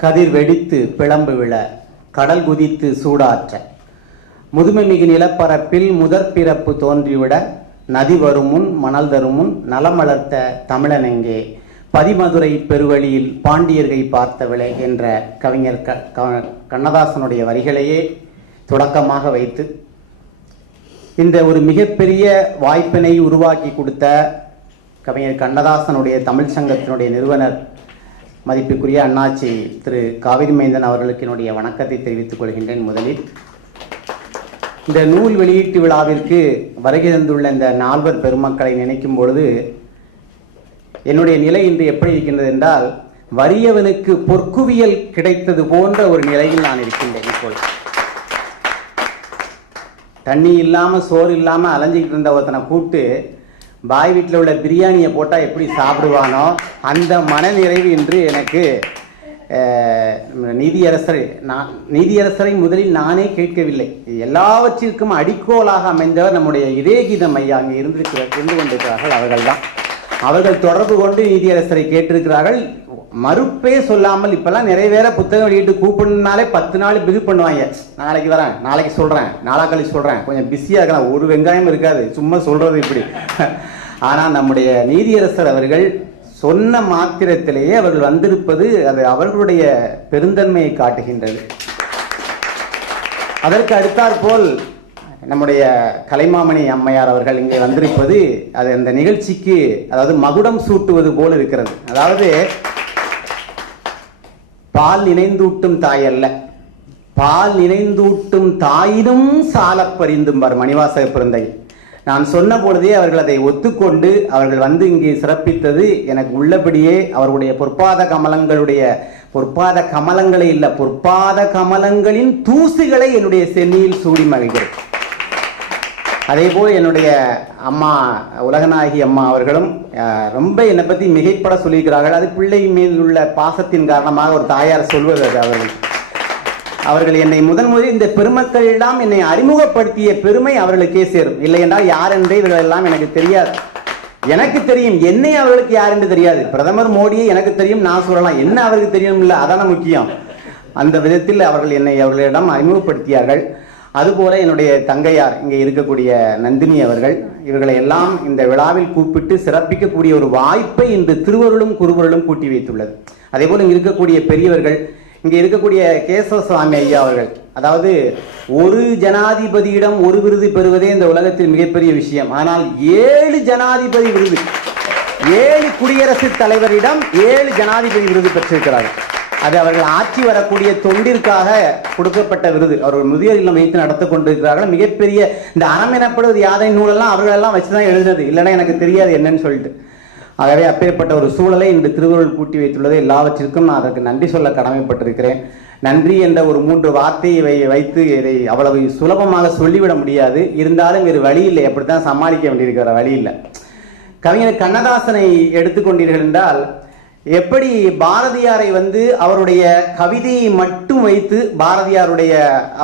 கதிர் வெடித்து பிளம்பு விழ கடல் குதித்து சூடாற்ற. முதுமைமிகு நிலப்பரப்பில் முதற் பிறப்பு தோன்றிவிட நதி வருமுன் மணல் தருமுன் நலமலர்த்த தமிழனெங்கே? பதிமதுரை பெருவழியில் பாண்டியர்கை பார்த்தவளே என்ற கவிஞர் க க- கண்ணதாசனுடைய வரிகளையே தொடக்கமாக வைத்து இந்த ஒரு மிகப்பெரிய வாய்ப்பினை உருவாக்கி கொடுத்த கவிஞர் கண்ணதாசனுடைய தமிழ் சங்கத்தினுடைய நிறுவனர் மதிப்புக்குரிய அண்ணாச்சி திரு காவிரி மைந்தன் அவர்களுக்கு என்னுடைய வணக்கத்தை தெரிவித்துக் கொள்கின்றேன் முதலில். இந்த நூல் வெளியீட்டு விழாவிற்கு வருகை தந்துள்ள இந்த நால்வர் பெருமக்களை நினைக்கும் பொழுது என்னுடைய நிலை இன்று எப்படி இருக்கின்றது என்றால் வறியவனுக்கு பொற்குவியல் கிடைத்தது போன்ற ஒரு நிலையில் நான் இருக்கின்றேன் இப்போ தண்ணி இல்லாமல் சோறு இல்லாமல் அலைஞ்சிக்கிட்டு இருந்த ஒருத்தனை கூப்பிட்டு பாய் வீட்டில் உள்ள பிரியாணியை போட்டால் எப்படி சாப்பிடுவானோ அந்த மனநிறைவு என்று எனக்கு நீதியரசர் நான் நீதியரசரை முதலில் நானே கேட்கவில்லை. எல்லாவற்றிற்கும் அடிக்கோலாக அமைந்தவர் நம்முடைய இதயகீதம் ஐயா அங்கே இருந்திருக்கிற இருந்து கொண்டிருக்கிறார்கள். அவர்கள்தான். அவர்கள் தொடர்பு கொண்டு நீதியரசரை கேட்டிருக்கிறார்கள். மறுப்பே சொல்லாமல் இப்பெல்லாம் நிறைவேற புத்தகம் வெளியிட்டு கூப்பிடணுனாலே பத்து நாள் பிகு பண்ணுவாங்க. நாளைக்கு வரேன் நாளைக்கு சொல்கிறேன் நாளா கழிச்சு சொல்கிறேன் கொஞ்சம் பிஸியாக இருக்கலாம். ஒரு வெங்காயம் இருக்காது. சும்மா சொல்கிறது இப்படி. ஆனால் நம்முடைய நீதியரசர் அவர்கள் சொன்ன மாத்திரத்திலேயே அவர்கள் வந்திருப்பது அது அவர்களுடைய பெருந்தன்மையை காட்டுகின்றது. அதற்கு அடுத்தாற்போல் நம்முடைய கலைமாமணி அம்மையார் அவர்கள் இங்கே வந்திருப்பது அது அந்த நிகழ்ச்சிக்கு அதாவது மகுடம் சூட்டுவது போல் இருக்கிறது. அதாவது பால் நினைந்தூட்டும் தாய் அல்ல. பால் நினைந்தூட்டும் தாயினும் சாலப்பறிந்தும் பரிந்தும்பார் மணிவாசக பிறந்தை. நான் சொன்ன பொழுதே அவர்கள் அதை ஒத்துக்கொண்டு அவர்கள் வந்து இங்கே சிறப்பித்தது. எனக்கு உள்ளபடியே அவருடைய பொற்பாத கமலங்களுடைய பொற்பாத கமலங்களை இல்லை பொற்பாத கமலங்களின் தூசுகளை என்னுடைய சென்னியில் சூடி மகிழ்கிறது அதேபோல் என்னுடைய அம்மா உலகநாயகி அம்மா அவர்களும் ரொம்ப என்னை பற்றி மிகைப்பட சொல்லியிருக்கிறார்கள். அது பிள்ளை மீது உள்ள பாசத்தின் காரணமாக ஒரு தாயார் சொல்வது அவர்கள் அவர்கள் என்னை முதன் முதலில் இந்த பெருமக்கள் எல்லாம் என்னை அறிமுகப்படுத்திய பெருமை அவர்களுக்கே சேரும். இல்லை என்றால் யார் என்றே இவர்கள் எல்லாம் எனக்கு தெரியாது. எனக்கு தெரியும் என்னை அவர்களுக்கு யார் என்று தெரியாது. பிரதமர் மோடியை எனக்கு தெரியும் நான் சொல்லலாம். என்ன அவருக்கு தெரியும் இல்லை அதான முக்கியம். அந்த விதத்தில் அவர்கள் என்னை அவர்களிடம் அறிமுகப்படுத்தியார்கள். அதுபோல என்னுடைய தங்கையார் இங்கே இருக்கக்கூடிய நந்தினி அவர்கள் இவர்களை எல்லாம் இந்த விழாவில் கூப்பிட்டு சிறப்பிக்கக்கூடிய ஒரு வாய்ப்பை இன்று திருவருளும் குருவருளும் கூட்டி வைத்துள்ளது. அதே போல இங்கே இருக்கக்கூடிய பெரியவர்கள் இங்கே இருக்கக்கூடிய கேசவ சுவாமி ஐயா அவர்கள். அதாவது ஒரு ஜனாதிபதியிடம் ஒரு விருது பெறுவதே இந்த உலகத்தில் மிகப்பெரிய விஷயம். ஆனால் ஏழு ஜனாதிபதி விருது ஏழு குடியரசுத் தலைவரிடம் ஏழு ஜனாதிபதி விருது பெற்றிருக்கிறார்கள். அது அவர்கள் ஆட்சி வரக்கூடிய தொண்டிற்காக கொடுக்கப்பட்ட விருது. அவர்கள் முதியோர் இல்லம் வைத்து நடத்தி கொண்டிருக்கிறார்கள். மிகப்பெரிய இந்த அறம் எனப்படுவது யாதை நூலெல்லாம் அவர்களெல்லாம் வச்சு தான் எழுதுனது. இல்லைன்னா எனக்கு தெரியாது என்னன்னு சொல்லிட்டு. ஆகவே அப்பேற்பட்ட ஒரு சூழலை இந்த திருவருள் கூட்டி வைத்துள்ளது எல்லாவற்றிற்கும் நான் அதற்கு நன்றி சொல்ல கடமைப்பட்டிருக்கிறேன். நன்றி என்ற ஒரு மூன்று வார்த்தையை வை வைத்து இதை அவ்வளவு சுலபமாக சொல்லிவிட முடியாது. இருந்தாலும் வேறு வழி இல்லை. அப்படித்தான் சமாளிக்க வேண்டியிருக்கிற வழி இல்லை. கவிஞர் கண்ணதாசனை எடுத்துக்கொண்டீர்கள் என்றால் எப்படி பாரதியாரை வந்து அவருடைய கவிதையை மட்டும் வைத்து பாரதியாருடைய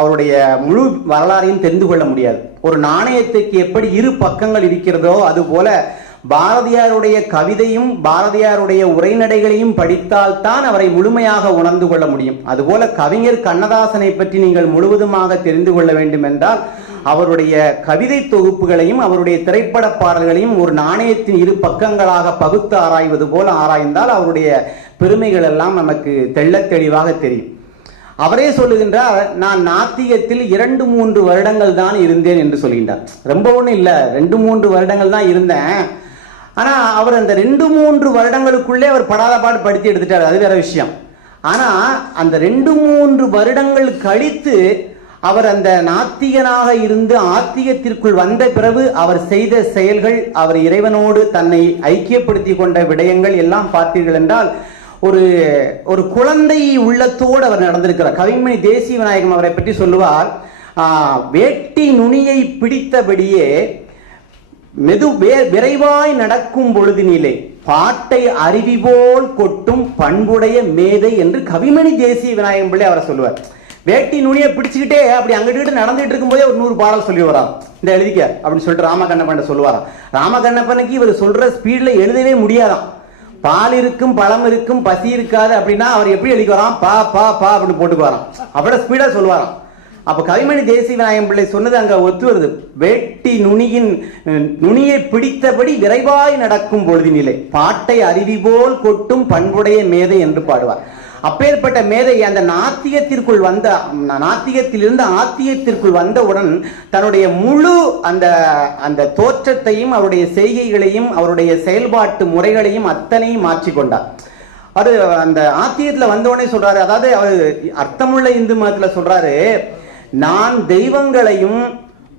அவருடைய முழு வரலாறையும் தெரிந்து கொள்ள முடியாது. ஒரு நாணயத்துக்கு எப்படி இரு பக்கங்கள் இருக்கிறதோ அதுபோல பாரதியாருடைய கவிதையும் பாரதியாருடைய உரைநடைகளையும் படித்தால்தான் அவரை முழுமையாக உணர்ந்து கொள்ள முடியும். அதுபோல கவிஞர் கண்ணதாசனை பற்றி நீங்கள் முழுவதுமாக தெரிந்து கொள்ள வேண்டும் என்றால் அவருடைய கவிதை தொகுப்புகளையும் அவருடைய திரைப்பட பாடல்களையும் ஒரு நாணயத்தின் இரு பக்கங்களாக பகுத்து ஆராய்வது போல ஆராய்ந்தால் அவருடைய பெருமைகள் எல்லாம் நமக்கு தெள்ளத் தெளிவாக தெரியும். அவரே சொல்லுகின்றார் நான் நாத்திகத்தில் இரண்டு மூன்று வருடங்கள் தான் இருந்தேன் என்று சொல்கின்றார். ரொம்ப ஒன்றும் இல்லை ரெண்டு மூன்று வருடங்கள் தான் இருந்தேன். ஆனால் அவர் அந்த ரெண்டு மூன்று வருடங்களுக்குள்ளே அவர் படாத பாடு படுத்தி எடுத்துட்டார். அது வேற விஷயம். ஆனால் அந்த ரெண்டு மூன்று வருடங்கள் கழித்து அவர் அந்த நாத்திகனாக இருந்து ஆத்திகத்திற்குள் வந்த பிறகு அவர் செய்த செயல்கள் அவர் இறைவனோடு தன்னை ஐக்கியப்படுத்தி கொண்ட விடயங்கள் எல்லாம் பார்த்தீர்கள் என்றால் ஒரு ஒரு குழந்தை உள்ளத்தோடு அவர் நடந்திருக்கிறார். கவிமணி தேசிய விநாயகம் அவரை பற்றி சொல்லுவார் வேட்டி நுனியை பிடித்தபடியே மெது வே- விரைவாய் நடக்கும் பொழுதினிலே பாட்டை அருவி போல் கொட்டும் பண்புடைய மேதை என்று கவிமணி தேசிய விநாயகம் பிள்ளை அவரை சொல்லுவார். வேட்டி நுனியை பிடிச்சிக்கிட்டே அப்படி அங்கிட்டு இங்கிட்டு நடந்துட்டு இருக்கும்போதே ஒரு நூறு பாடல் சொல்லி வரான் இந்த எழுதிக்க அப்படின்னு சொல்லிட்டு ராமகண்ணப்பன் சொல்லுவாராம். ராமகண்ணப்பனுக்கு இவர் சொல்ற ஸ்பீட்ல எழுதவே முடியாதாம். பால் இருக்கும் பழம் இருக்கும் பசி இருக்காது அப்படின்னா அவர் எப்படி எழுதி வரான் பா பா பா அப்படின்னு போட்டு வரான் அவ்வளவு ஸ்பீடா சொல்லுவாராம். அப்ப கவிமணி தேசிய விநாயகம் பிள்ளை சொன்னது அங்க ஒத்து வருது. வேட்டி நுனியின் நுனியை பிடித்தபடி விரைவாய் நடக்கும் பொழுது நிலை. பாட்டை அருவி போல் கொட்டும் பண்புடைய மேதை என்று பாடுவார். அப்பேற்பட்ட மேதை அந்த நாத்திகத்திற்குள் வந்த நாத்திகத்திலிருந்து ஆத்தியத்திற்குள் வந்தவுடன் தன்னுடைய முழு அந்த அந்த தோற்றத்தையும் அவருடைய செய்கைகளையும் அவருடைய செயல்பாட்டு முறைகளையும் அத்தனையும் மாற்றிக்கொண்டார் அது அந்த ஆத்தியத்தில் வந்தவுடனே சொல்றாரு. அதாவது அவர் அர்த்தமுள்ள இந்து மதத்தில் சொல்றாரு நான் தெய்வங்களையும்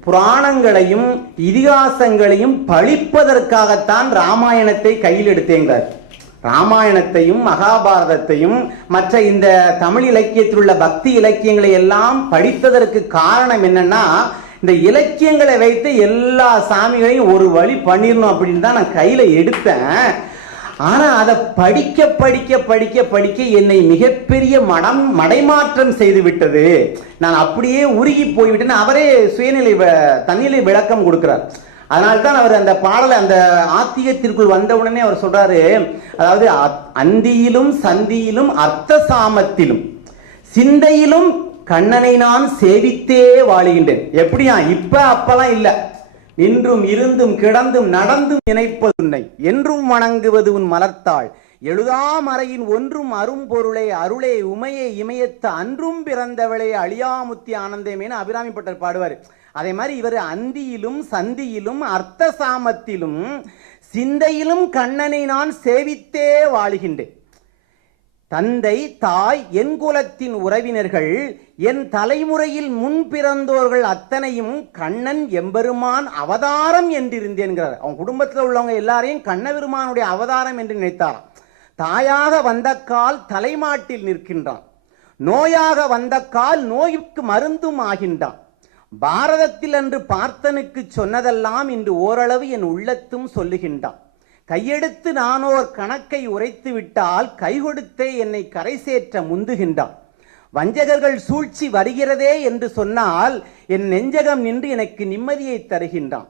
புராணங்களையும் இதிகாசங்களையும் பழிப்பதற்காகத்தான் ராமாயணத்தை கையில் எடுத்தேங்கிறார் ராமாயணத்தையும் மகாபாரதத்தையும் மற்ற இந்த தமிழ் இலக்கியத்தில் உள்ள பக்தி இலக்கியங்களை எல்லாம் படித்ததற்கு காரணம் என்னன்னா இந்த இலக்கியங்களை வைத்து எல்லா சாமிகளையும் ஒரு வழி பண்ணிடணும் அப்படின்னு தான் நான் கையில எடுத்தேன். ஆனா அதை படிக்க படிக்க படிக்க படிக்க என்னை மிகப்பெரிய மடம் மடைமாற்றம் செய்து விட்டது. நான் அப்படியே உருகி போய்விட்டேன்னு அவரே சுயநிலை வ- தன்னிலை விளக்கம் கொடுக்கிறார். அதனால தான் அவர் அந்த பாடலை அந்த ஆத்திகத்திற்குள் வந்த உடனே அவர் சொல்றாரு அதாவது அந்தியிலும் சந்தியிலும் அர்த்த சாமத்திலும் சிந்தையிலும் கண்ணனை நான் சேவித்தே வாழுகின்றேன். எப்படியா இப்ப அப்பெல்லாம் இல்லை. இன்றும் இருந்தும் கிடந்தும் நடந்தும் நினைப்பது உன்னை. என்றும் வணங்குவது உன் மலர்த்தாள். எழுதாமறையின் ஒன்றும் அரும்பொருளே அருளே உமையே இமயத்த அன்றும் பிறந்தவளே அழியாமுத்தி ஆனந்தம் அபிராமி பட்டர் பாடுவார். அதே மாதிரி இவர் அந்தியிலும் சந்தியிலும் அர்த்த சாமத்திலும் சிந்தையிலும் கண்ணனை நான் சேவித்தே வாழுகின்றேன். தந்தை தாய் என் குலத்தின் உறவினர்கள் என் தலைமுறையில் முன் பிறந்தோர்கள் அத்தனையும் கண்ணன் எம்பெருமான் அவதாரம் என்றிருந்தேன்கிறார். அவன் குடும்பத்தில் உள்ளவங்க எல்லாரையும் கண்ணபெருமானுடைய அவதாரம் என்று நினைத்தாராம். தாயாக வந்த கால் தலைமாட்டில் நிற்கின்றான். நோயாக வந்த கால் நோய்க்கு மருந்தும் ஆகின்றான். பாரதத்தில் அன்று பார்த்தனுக்கு சொன்னதெல்லாம் இன்று ஓரளவு என் உள்ளத்தும் சொல்லுகின்றான். கையெடுத்து நானோர் கணக்கை உரைத்து விட்டால் கை கொடுத்தே என்னை கரை சேற்ற முந்துகின்றான். வஞ்சகர்கள் சூழ்ச்சி வருகிறதே என்று சொன்னால் என் நெஞ்சகம் நின்று எனக்கு நிம்மதியை தருகின்றான்.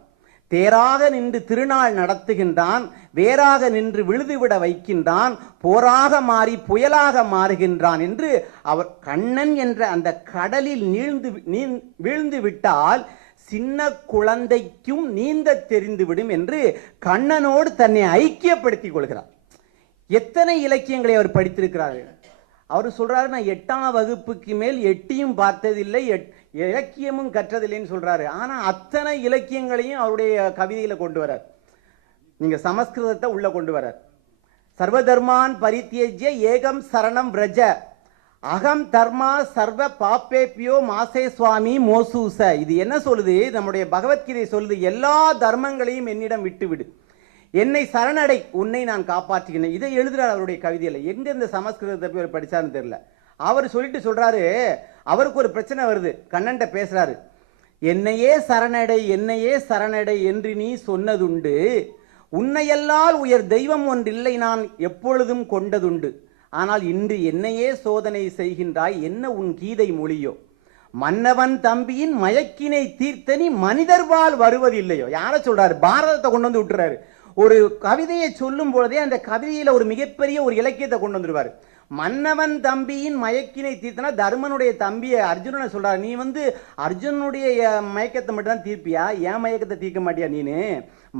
தேராக நின்று திருநாள் நடத்துகின்றான் வேறாக நின்று விழுதுவிட வைக்கின்றான் போராக மாறி புயலாக மாறுகின்றான் என்று அவர் கண்ணன் என்ற அந்த கடலில் நீழ்ந்து நீ- வீழ்ந்து விட்டால் சின்ன குழந்தைக்கும் நீந்த தெரிந்துவிடும் என்று கண்ணனோடு தன்னை ஐக்கியப்படுத்திக் கொள்கிறார். எத்தனை இலக்கியங்களை அவர் படித்திருக்கிறார்கள்? அவர் சொல்றாரு நான் எட்டாம் வகுப்புக்கு மேல் எட்டியும் பார்த்ததில்லை எட்- இலக்கியமும் கற்றதில்லைன்னு சொல்றாரு. ஆனா அத்தனை இலக்கியங்களையும் அவருடைய கவிதையில கொண்டு வரார் நீங்க சமஸ்கிருதத்தை உள்ள கொண்டு வரார் சர்வதர்மான் பரித்தியஜ்ய ஏகம் சரணம் பிரஜ அகம் தர்மா சர்வ பாப்பேப்பியோ மாசே சுவாமி மோசூச. இது என்ன சொல்லுது? நம்முடைய பகவத்கீதை சொல்லுது எல்லா தர்மங்களையும் என்னிடம் விட்டுவிடு. என்னை சரணடை உன்னை நான் காப்பாற்றுகிறேன். இதை எழுதுறார் அவருடைய கவிதையில். எங்கே இந்த சமஸ்கிருதத்தை போய் அவர் தெரில தெரியல. அவர் சொல்லிட்டு சொல்கிறாரு அவருக்கு ஒரு பிரச்சனை வருது. கண்ணன்ட்ட பேசுகிறாரு என்னையே சரணடை என்னையே சரணடை என்று நீ சொன்னதுண்டு. உன்னையெல்லால் உயர் தெய்வம் ஒன்றில்லை நான் எப்பொழுதும் கொண்டதுண்டு. ஆனால் இன்று என்னையே சோதனை செய்கின்றாய் என்ன உன் கீதை மொழியோ? மன்னவன் தம்பியின் மயக்கினை தீர்த்தனி மனிதர்வால் வருவதில்லையோ? யாரை சொல்றாரு? பாரதத்தை கொண்டு வந்து விட்டுறாரு. ஒரு கவிதையை சொல்லும் பொழுதே அந்த கவிதையில ஒரு மிகப்பெரிய ஒரு இலக்கியத்தை கொண்டு வந்துடுவார் மன்னவன் தம்பியின் மயக்கினை தீர்த்தனா தர்மனுடைய தம்பியை அர்ஜுனனை சொல்றாரு. நீ வந்து அர்ஜுனனுடைய மயக்கத்தை மட்டும்தான் தீர்ப்பியா? ஏன் மயக்கத்தை தீர்க்க மாட்டியா நீனு?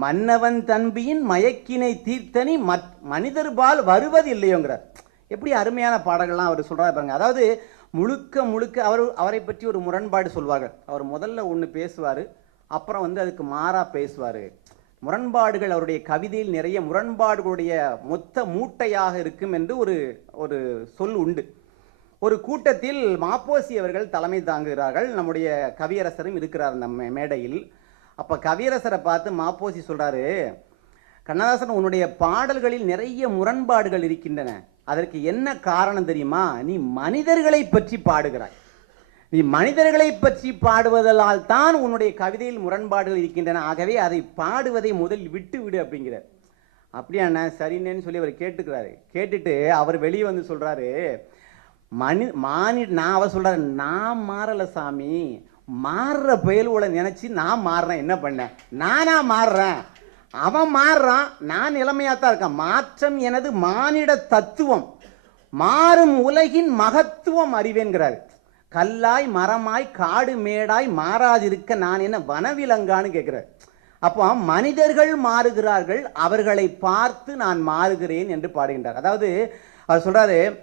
மன்னவன் தம்பியின் மயக்கினை தீர்த்தனி மத் மனிதர்பால் வருவதில்லையோங்கிறார். எப்படி அருமையான பாடல்கள்லாம் அவர் சொல்கிறார் பாருங்க. அதாவது முழுக்க முழுக்க அவர் அவரை பற்றி ஒரு முரண்பாடு சொல்வார்கள். அவர் முதல்ல ஒன்று பேசுவார் அப்புறம் வந்து அதுக்கு மாறாக பேசுவார். முரண்பாடுகள் அவருடைய கவிதையில் நிறைய முரண்பாடுகளுடைய மொத்த மூட்டையாக இருக்கும் என்று ஒரு ஒரு சொல் உண்டு. ஒரு கூட்டத்தில் மாப்போசி அவர்கள் தலைமை தாங்குகிறார்கள். நம்முடைய கவியரசரும் இருக்கிறார் அந்த மேடையில். அப்போ கவியரசரை பார்த்து மாப்போசி சொல்கிறாரு கண்ணதாசன் உன்னுடைய பாடல்களில் நிறைய முரண்பாடுகள் இருக்கின்றன. அதற்கு என்ன காரணம் தெரியுமா? நீ மனிதர்களை பற்றி பாடுகிறாய். நீ மனிதர்களை பற்றி பாடுவதால் தான் உன்னுடைய கவிதையில் முரண்பாடுகள் இருக்கின்றன. ஆகவே அதை பாடுவதை முதலில் விட்டு விடு அப்படிங்கிறார். அப்படியாண்ணா சரின்னு சொல்லி அவர் கேட்டுக்கிறாரு. கேட்டுட்டு அவர் வெளியே வந்து சொல்றாரு மனி மானி நான் அவர் சொல்றாரு நான் மாறல சாமி. மாறுற பயல்களை நினைச்சு நான் மாறுறேன். என்ன பண்ணேன் நானா மாறுறேன். அவன் மாறுறான். நான் நிலைமையாக தான் இருக்கேன். மாற்றம் எனது மானிட தத்துவம். மாறும் உலகின் மகத்துவம் அறிவேங்கிறார் கல்லாய் மரமாய் காடு மேடாய் மாறாதிருக்க நான் என்ன வனவிலங்கான்னு கேட்குறார். அப்போ மனிதர்கள் மாறுகிறார்கள். அவர்களை பார்த்து நான் மாறுகிறேன் என்று பாடுகின்றார். அதாவது அவர் சொல்கிறாரு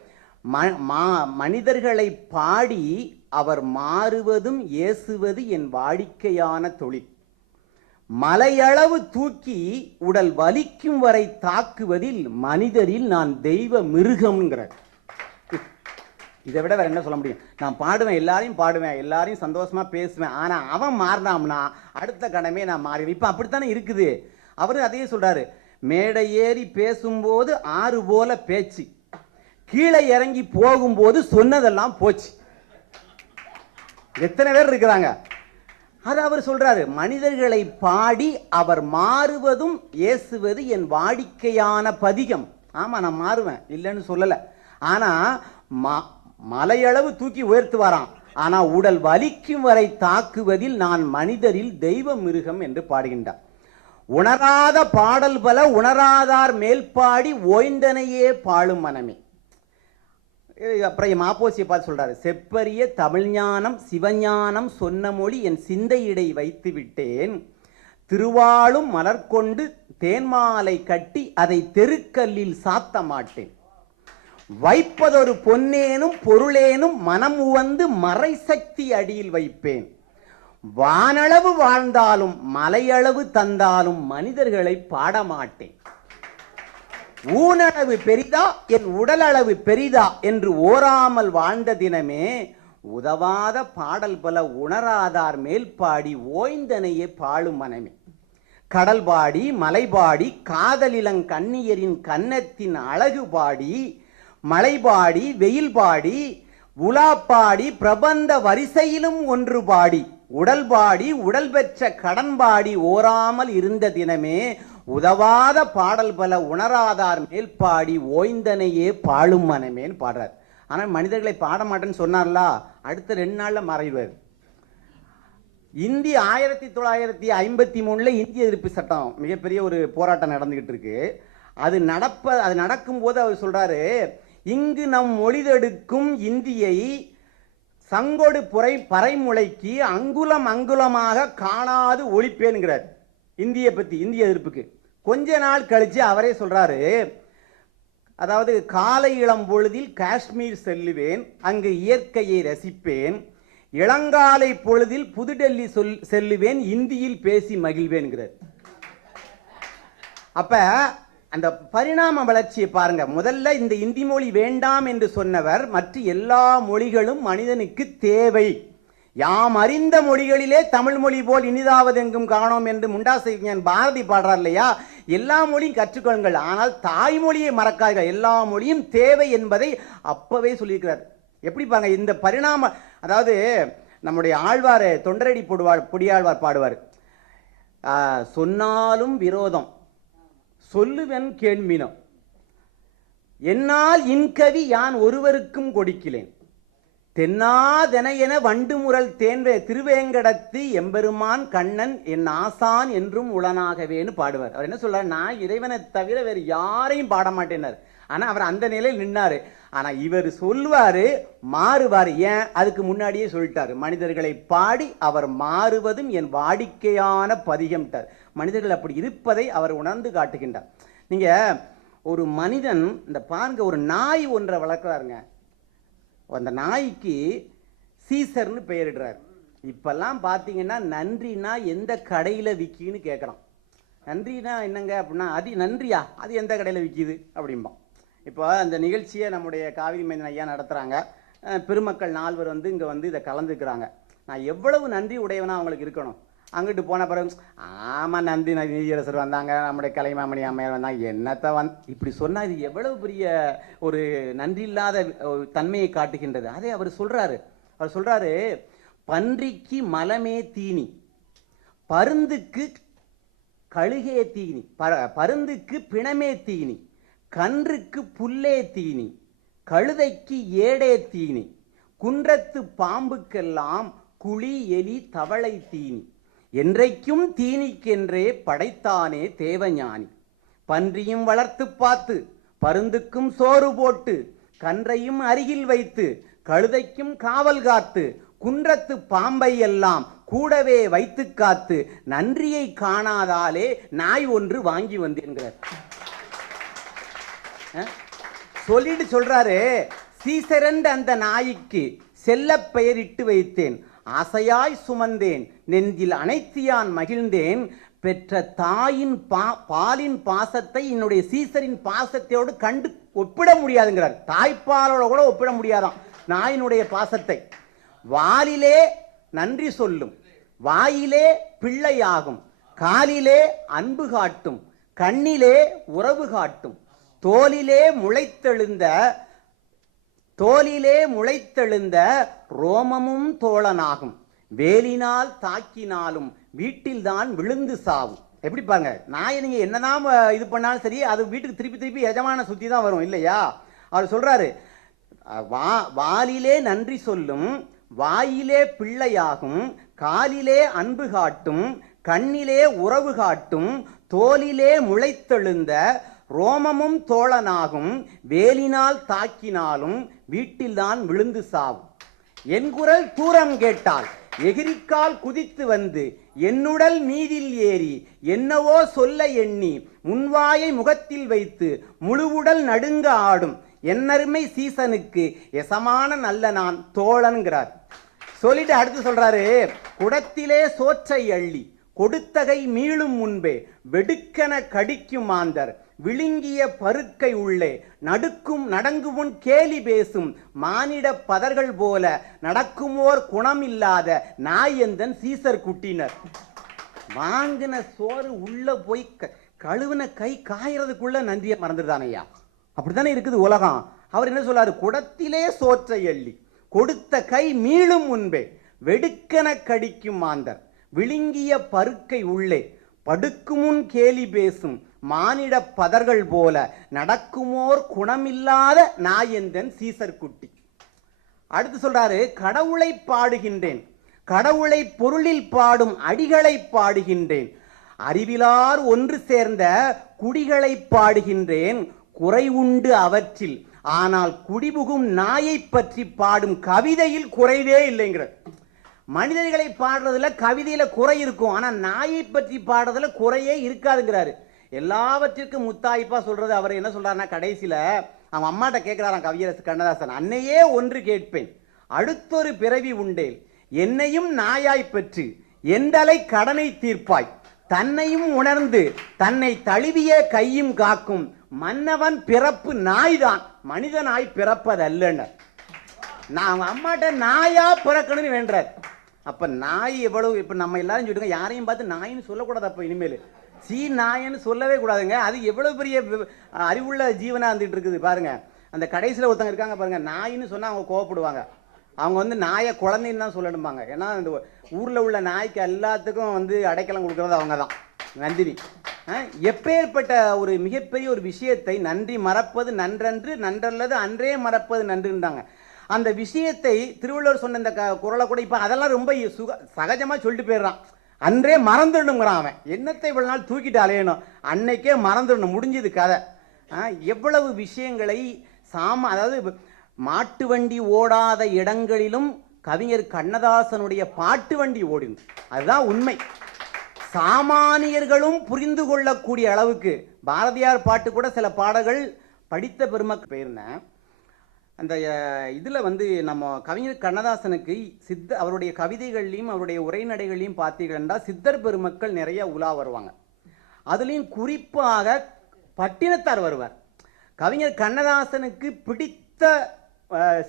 ம- மா- மனிதர்களை பாடி அவர் மாறுவதும் ஏசுவது என் வாடிக்கையான தொழில். மலையளவு தூக்கி உடல் வலிக்கும் வரை தாக்குவதில் மனிதரில் நான் தெய்வ மிருகம்ங்கிற இதை விட வேற என்ன சொல்ல முடியும்? நான் பாடுவேன் எல்லாரையும் பாடுவேன் எல்லாரையும் சந்தோஷமா பேசுவேன். ஆனா அவன் மாறினாம்னா அடுத்த கணமே நான் மாறிடுவேன். இப்ப அப்படித்தானே இருக்குது? அவரு அதையே சொல்றாரு. மேடை ஏறி பேசும்போது ஆறு போல பேச்சு. கீழே இறங்கி போகும்போது சொன்னதெல்லாம் போச்சு. எத்தனை பேர் இருக்கிறாங்க? அது அவர் சொல்றாரு மனிதர்களை பாடி அவர் மாறுவதும் ஏசுவது என் வாடிக்கையான பதிகம். ஆமா நான் மாறுவேன் இல்லைன்னு சொல்லல. ஆனா ம- மலையளவு தூக்கி உயர்த்துவாராம். ஆனா உடல் வலிக்கும் வரை தாக்குவதில் நான் மனிதரில் தெய்வ மிருகம் என்று பாடுகின்றார். உணராத பாடல் பல உணராதார் மேல் பாடி ஓய்ந்தனையே பாழும் மனமே. அப்புறம் அப்புறம் மாப்போசியை பார்த்து சொல்கிறாரு செப்பரிய தமிழ் ஞானம் சிவஞானம் சொன்ன மொழி என் சிந்தையிடை வைத்து விட்டேன். திருவாளும் மலர் கொண்டு தேன்மாலை கட்டி அதை தெருக்கல்லில் சாத்த மாட்டேன். வைப்பதொரு பொன்னேனும் பொருளேனும் மனம் உவந்து மறைசக்தி அடியில் வைப்பேன். வானளவு வாழ்ந்தாலும் மலையளவு தந்தாலும் மனிதர்களை பாடமாட்டேன். ஊனளவு பெரிதா என் உடலளவு பெரிதா என்று ஓராமல் வாழ்ந்த தினமே உதவாத பாடல் பல உணராதார் மேல் பாடி ஓய்ந்தனையே பாழும் மனமே. கடல் பாடி மலை பாடி காதலிலங் கண்ணியரின் கன்னத்தின் அழகு பாடி மலை பாடி வெயில் பாடி உலாப்பாடி பிரபந்த வரிசையிலும் ஒன்று பாடி. உடல் பாடி உடல் பெற்ற கடன்பாடி ஓராமல் இருந்த தினமே உதவாத பாடல் பல உணராதார் மேல் பாடி ஓய்ந்தனையே பாழும் மனமேன்னு பாடுறார். ஆனால் மனிதர்களை பாட மாட்டேன்னு சொன்னார்ல? அடுத்த ரெண்டு நாளில் மறைவார் இந்தி ஆயிரத்தி தொள்ளாயிரத்தி ஐம்பத்தி மூணில் இந்திய எதிர்ப்பு சட்டம் மிகப்பெரிய ஒரு போராட்டம் நடந்துக்கிட்டு இருக்கு. அது நடப்ப அது நடக்கும்போது அவர் சொல்கிறாரு இங்கு நம் மொழிதெடுக்கும் இந்தியை சங்கொடு புரை பறைமுளைக்கு அங்குலம் அங்குலமாக காணாது ஒழிப்பேனுங்கிறார் இந்தியை பத்தி இந்திய எதிர்ப்புக்கு. கொஞ்ச நாள் கழிச்சு அவரே சொல்றாரு அதாவது காலை இளம் பொழுதில் காஷ்மீர் செல்லுவேன் அங்கு இயற்கையை ரசிப்பேன் இளங்காலை பொழுதில் புதுடெல்லி சொல் செல்லுவேன் இந்தியில் பேசி மகிழ்வேன்கிறார். அப்போ அந்த பரிணாம வளர்ச்சியை பாருங்க. முதல்ல இந்த இந்தி மொழி வேண்டாம் என்று சொன்னவர் மற்ற எல்லா மொழிகளும் மனிதனுக்கு தேவை. யாம் அறிந்த மொழிகளிலே தமிழ் மொழி போல் இனிதாவது எங்கும் காணோம் என்று முண்டாசைஞன் பாரதி பாடுறார் இல்லையா? எல்லா மொழியும் கற்றுக்கொள்ளுங்கள். ஆனால் தாய்மொழியை மறக்காதீர்கள். எல்லா மொழியும் தேவை என்பதை அப்பவே சொல்லியிருக்கிறார். எப்படி பாருங்க இந்த பரிணாம அதாவது நம்முடைய ஆழ்வார் தொண்டரடி போடுவார் பொடியாழ்வார் பாடுவார். சொன்னாலும் விரோதம். சொல்லுவன் கேள்வினோ என்னால் இன்கவி யான் ஒருவருக்கும் கொடுக்கிலேன். தென்னாதென வண்டு முரல் தேன்வே திருவேங்கடத்து எம்பெருமான் கண்ணன் என் ஆசான் என்றும் உளனாகவேன்னு பாடுவார். அவர் என்ன சொல்றார்? நான் இறைவனை தவிர வேறு யாரையும் பாட மாட்டேனார் ஆனால் அவர் அந்த நிலையில் நின்னாரு. ஆனால் இவர் சொல்வார் மாறுவார். ஏன்? அதுக்கு முன்னாடியே சொல்லிட்டார். மனிதர்களை பாடி அவர் மாறுவதும் என் வாடிக்கையான பதிகம்ட்டார். மனிதர்கள் அப்படி இருப்பதை அவர் உணர்ந்து காட்டுகின்றார். நீங்கள் ஒரு மனிதன் இந்த பாருங்க ஒரு நாய் ஒன்றை வளர்க்குறாருங்க. அந்த நாய்க்கு சீசர்னு பெயரிடுறார். இப்பெல்லாம் பார்த்தீங்கன்னா நன்றினா எந்த கடையில் விற்கின்னு கேட்குறான். நன்றினா என்னங்க அப்படின்னா அது நன்றியா? அது எந்த கடையில் விற்கிது அப்படிம்பான். இப்போ அந்த நிகழ்ச்சியை நம்முடைய காவிரி மைந்தன் ஐயா நடத்துகிறாங்க பெருமக்கள் நால்வர் வந்து இங்கே வந்து இதை கலந்துக்கிறாங்க. நான் எவ்வளவு நன்றி உடையவனா அவங்களுக்கு இருக்கணும். அங்கிட்டு போன பிறகு ஆமாம் நந்தி நீதியரசர் வந்தாங்க. நம்முடைய கலைமாமணி அம்மையார் வந்தாங்க. என்னத்த வந் இப்படி சொன்னால் இது எவ்வளவு பெரிய ஒரு நன்றி இல்லாத ஒரு தன்மையை காட்டுகின்றது. அதே அவர் சொல்கிறாரு அவர் சொல்கிறாரு பன்றிக்கு மலமே தீனி பருந்துக்கு கழுகே தீனி ப பருந்துக்கு பிணமே தீனி கன்றுக்கு புல்லே தீனி கழுதைக்கு ஏடே தீனி குன்றத்து பாம்புக்கெல்லாம் குழி எலி தவளை தீனி என்றைக்கும் தீனிக்கென்றே படைத்தானே தேவஞானி. பன்றியும் வளர்த்து பார்த்து பருந்துக்கும் சோறு போட்டு கன்றையும் அருகில் வைத்து கழுதைக்கும் காவல் காத்து குன்றத்து பாம்பை எல்லாம் கூடவே வைத்து காத்து நன்றியை காணாதாலே நாய் ஒன்று வாங்கி வந்தேன்கிறார் சொல்லிட்டு சொல்றாரு சீசரண்டு அந்த நாய்க்கு செல்ல பெயரிட்டு வைத்தேன். ஆசையாய் சுமந்தேன் நெஞ்சில் அனைத்தியான் மகிழ்ந்தேன் பெற்ற தாயின் பா பாலின் பாசத்தை என்னுடைய சீசரின் பாசத்தையோடு கண்டு ஒப்பிட முடியாதுங்கிறார். தாய்ப்பாலோட கூட ஒப்பிட முடியாதான் நாயினுடைய பாசத்தை. வாலிலே நன்றி சொல்லும் வாயிலே பிள்ளையாகும் காலிலே அன்பு காட்டும் கண்ணிலே உறவு காட்டும் தோலிலே முளைத்தெழுந்த தோலிலே முளைத்தெழுந்த ரோமமும் தோழனாகும். வேலினால் தாக்கினாலும் வீட்டில்தான் விழுந்து சாவும். எப்படி பாருங்க நாயை நீங்க என்னதான் இது பண்ணாலும் சரி அது வீட்டுக்கு திருப்பி திருப்பி எஜமான சுத்தி தான் வரும் இல்லையா? அவர் சொல்றாரு வா வாலிலே நன்றி சொல்லும் வாயிலே பிள்ளையாகும் காலிலே அன்பு காட்டும் கண்ணிலே உறவு காட்டும் தோலிலே முளைத்தெழுந்த ரோமமும் தோழனாகும் வேலினால் தாக்கினாலும் வீட்டில்தான் விழுந்து சாவும். என் குரல் தூரம் கேட்டால் எகிரிக்கால் குதித்து வந்து என்னுடல் மீதில் ஏறி என்னவோ சொல்ல எண்ணி முன்வாயை முகத்தில் வைத்து முழுவுடல் நடுங்க ஆடும் என்னருமை சீசனுக்கு எசமான நல்ல நான் தோழன்கிறார். சொல்லிட்டு அடுத்து சொல்றாரு குடத்திலே சோற்றை அள்ளி கொடுத்தகை மீளும் முன்பே வெடுக்கென கடிக்கும் மாந்தர் விழுங்கிய பருக்கை உள்ளே. நடுக்கும் நடங்குமுன் கேலி பேசும். மானிட பதர்கள் போல நடக்குமோர் குணமில்லாத நாயந்தன் சீசர் குட்டினர். வாங்கின சோறு உள்ள போய் க- கழுவின கை காயறதுக்குள்ள நன்றியை மறந்துடுதானையா அப்படித்தானே இருக்குது உலகம். அவர் என்ன சொல்றாரு குடத்திலே சோற்றை எள்ளி கொடுத்த கை மீளும் முன்பே. வெடுக்கென கடிக்கும் மாந்தர். விழுங்கிய பருக்கை உள்ளே. படுக்குமுன் கேலி பேசும். மானிட பதர்கள் போல நடக்குமோர் குணமில்லாத நாயந்தன் சீசர் குட்டி அடுத்து சொல்றாரு கடவுளை பாடுகின்றேன். கடவுளை பொருளில் பாடும் அடிகளை பாடுகின்றேன். அறிவிலார் ஒன்று சேர்ந்த குடிகளை பாடுகின்றேன். குறை உண்டு அவற்றில். ஆனால் குடிபுகும் நாயை பற்றி பாடும் கவிதையில் குறைவே இல்லைங்கிற மனிதர்களை பாடுறதுல கவிதையில குறை இருக்கும். ஆனா நாயை பற்றி பாடுறதுல குறையே இருக்காதுங்கிறாரு. எல்லாவற்றிற்கும் முத்தாய்ப்பா சொல்றது அவர் என்ன சொல்றாருன்னா கடைசியில அவன் அம்மாட்ட கேட்கிறாராம் கவியரசு கண்ணதாசன் அன்னையே ஒன்று கேட்பேன் அடுத்தொரு பிறவி உண்டேல் என்னையும் நாயாய் பெற்று எந்தலை கடனை தீர்ப்பாய் தன்னையும் உணர்ந்து தன்னை தழுவிய கையும் காக்கும் மன்னவன் பிறப்பு நாய்தான் மனித நாய் பிறப்பதல்லன்னு நான் அவன் அம்மாட்ட நாயா பிறக்கணும்னு வேண்டார் அப்ப நாய் எவ்வளவு இப்ப நம்ம எல்லாரும் சொல்லிட்டு யாரையும் பார்த்து நாயின்னு சொல்லக்கூடாது அப்ப இனிமேல். சீ நாயன்னு சொல்லவே கூடாதுங்க. அது எவ்வளோ பெரிய அறிவுள்ள ஜீவனாக இருந்துட்டு இருக்குது பாருங்க. அந்த கடைசியில் ஒருத்தங்க இருக்காங்க பாருங்க. நாயின்னு சொன்னால் அவங்க கோவப்படுவாங்க. அவங்க வந்து நாயை குழந்தைன்னு தான் சொல்லணும்பாங்க. ஏன்னா இந்த ஊரில் உள்ள நாய்க்கு எல்லாத்துக்கும் வந்து அடைக்கலம் கொடுக்கறது அவங்க தான். நந்தினி. எப்பேற்பட்ட ஒரு மிகப்பெரிய ஒரு விஷயத்தை நன்றி மறப்பது நன்றன்று நன்றல்லது அன்றே மறப்பது நன்றுன்றாங்க. அந்த விஷயத்தை திருவள்ளுவர் சொன்ன இந்த க- கூட இப்போ அதெல்லாம் ரொம்ப சுக சகஜமாக சொல்லிட்டு போயிடுறான். அன்றே மறந்துடணுங்கிறான் அவன். என்னத்தை இவ்வளவு நாள் தூக்கிட்டு அலையணும் அன்னைக்கே மறந்துடணும். முடிஞ்சது கதை. ஆ, எவ்வளவு விஷயங்களை சாம அதாவது மாட்டு வண்டி ஓடாத இடங்களிலும் கவிஞர் கண்ணதாசனுடைய பாட்டு வண்டி ஓடினது. அதுதான் உண்மை. சாமானியர்களும் புரிந்து கொள்ளக்கூடிய அளவுக்கு பாரதியார் பாட்டு கூட சில பாடல்கள் படித்த பெருமக்கு போயிருந்தேன் அந்த இதில் வந்து நம்ம கவிஞர் கண்ணதாசனுக்கு சித்த அவருடைய கவிதைகள்லையும் அவருடைய உரைநடைகள்லையும் பார்த்தீங்கன்னா சித்தர் பெருமக்கள் நிறைய உலா வருவாங்க. அதுலேயும் குறிப்பாக பட்டினத்தார் வருவார். கவிஞர் கண்ணதாசனுக்கு பிடித்த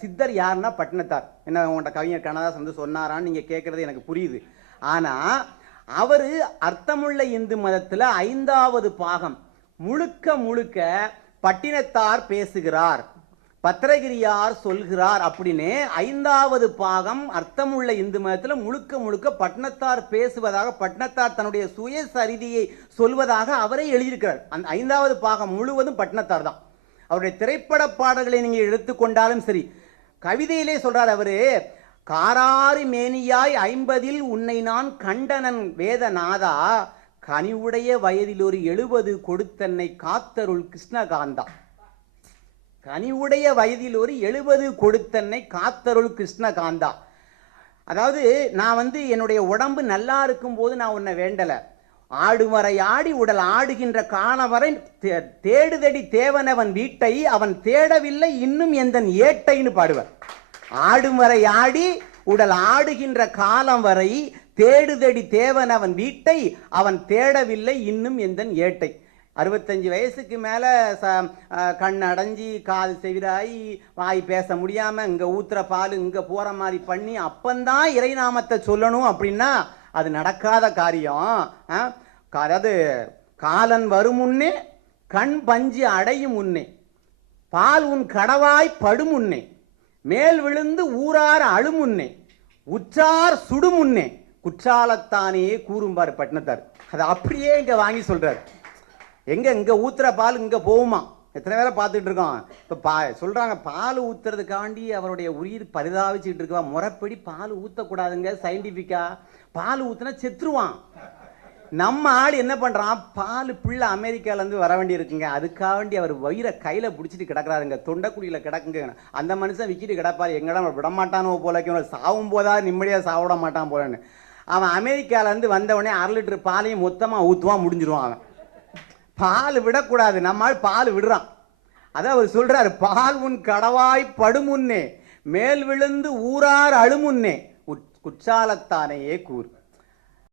சித்தர் யாருன்னா பட்டினத்தார். என்ன உங்கள்கிட்ட கவிஞர் கண்ணதாசன் வந்து சொன்னாரான்னு நீங்கள் கேட்குறது எனக்கு புரியுது. ஆனால் அவர் அர்த்தமுள்ள இந்து மதத்தில் ஐந்தாவது பாகம் முழுக்க முழுக்க பட்டினத்தார் பேசுகிறார். பத்திரகிரியார் சொல்கிறார் அப்படின்னு ஐந்தாவது பாகம் அர்த்தமுள்ள இந்து மதத்தில் முழுக்க முழுக்க பட்னத்தார் பேசுவதாக பட்னத்தார் தன்னுடைய சுயசரிதியை சொல்வதாக அவரே எழுதியிருக்கிறார். அந்த ஐந்தாவது பாகம் முழுவதும் பட்னத்தார் தான். அவருடைய திரைப்பட பாடல்களை நீங்கள் எடுத்துக்கொண்டாலும் சரி கவிதையிலே சொல்றார் அவரு காராறு மேனியாய் ஐம்பதில் உன்னை நான் கண்டனன் வேதநாதா கனிவுடைய வயதில் ஒரு எழுபது கொடுத்தன்னை காத்தருள் கிருஷ்ணகாந்தா. கனிவுடைய வயதில் ஒரு எழுபது கொடுத்தன்னை காத்தருள் கிருஷ்ணகாந்தா. அதாவது நான் வந்து என்னுடைய உடம்பு நல்லா இருக்கும்போது நான் உன்னை வேண்டலை. ஆடுமறை ஆடி உடல் ஆடுகின்ற காணவரை தே- தேடுதடி தேவனவன் வீட்டை அவன் தேடவில்லை இன்னும் எந்தன் ஏட்டைன்னு பாடுவர். ஆடுமறை ஆடி உடல் ஆடுகின்ற காலம் வரை தேடுதடி தேவனவன் வீட்டை அவன் தேடவில்லை இன்னும் எந்தன் ஏட்டை. அறுபத்தஞ்சு வயசுக்கு மேலே ச கண் அடைஞ்சி கால் செவிராய் வாய் பேச முடியாமல் இங்கே ஊத்துற பால் இங்கே போகிற மாதிரி பண்ணி அப்பந்தான் இறைநாமத்தை சொல்லணும் அப்படின்னா அது நடக்காத காரியம். ஆ? அதாவது காலன் வரும் முன்னே கண் பஞ்சு அடையும் முன்னே பால் உன் கடவாய் படும் முன்னே மேல் விழுந்து ஊரார் அழுமுன்னே உற்றார் சுடுமுன்னே குற்றாலத்தானே கூறும்பார் பட்டினத்தார். அதை அப்படியே இங்கே வாங்கி சொல்கிறார் எங்க இங்க ஊத்துற பால் இங்க போகுமா? எத்தனை பேரை பார்த்துட்டு இருக்கோம். இப்போ பா சொல்கிறாங்க பால் ஊற்றுறதுக்காண்டி அவருடைய உயிர் பரிதாபிச்சுட்டு இருக்கா முறைப்படி பால் ஊற்றக்கூடாதுங்க சயின்டிஃபிக்காக பால் ஊற்றுனா செத்துருவான். நம்ம ஆள் என்ன பண்ணுறான் பால் பிள்ளை அமெரிக்காலேருந்து வர வேண்டி இருக்குங்க அதுக்காக வேண்டி அவர் வயிறை கையில் பிடிச்சிட்டு கிடக்குறாருங்க. தொண்டக்குடியில் கிடக்குங்க. அந்த மனுஷன் விக்கிட்டு கிடப்பாரு. எங்கடா விட மாட்டானோ போலக்கு இவனை சாவும் போதா நிம்மதியாக சாவிட மாட்டான் போலன்னு. அவன் அமெரிக்காலேருந்து வந்தவொடனே அரை லிட்டர் பாலையும் மொத்தமாக ஊற்றுவான் முடிஞ்சிருவான் அவன். பால் விடக்கூடாது. நம்மால் பால் விடுறான். அதான் அவர் சொல்றாரு பால் உன் கடவாய் படுமுன்னே மேல் விழுந்து ஊரார் அழுமுன்னே. உற்- குற்றாலத்தானையே கூறு.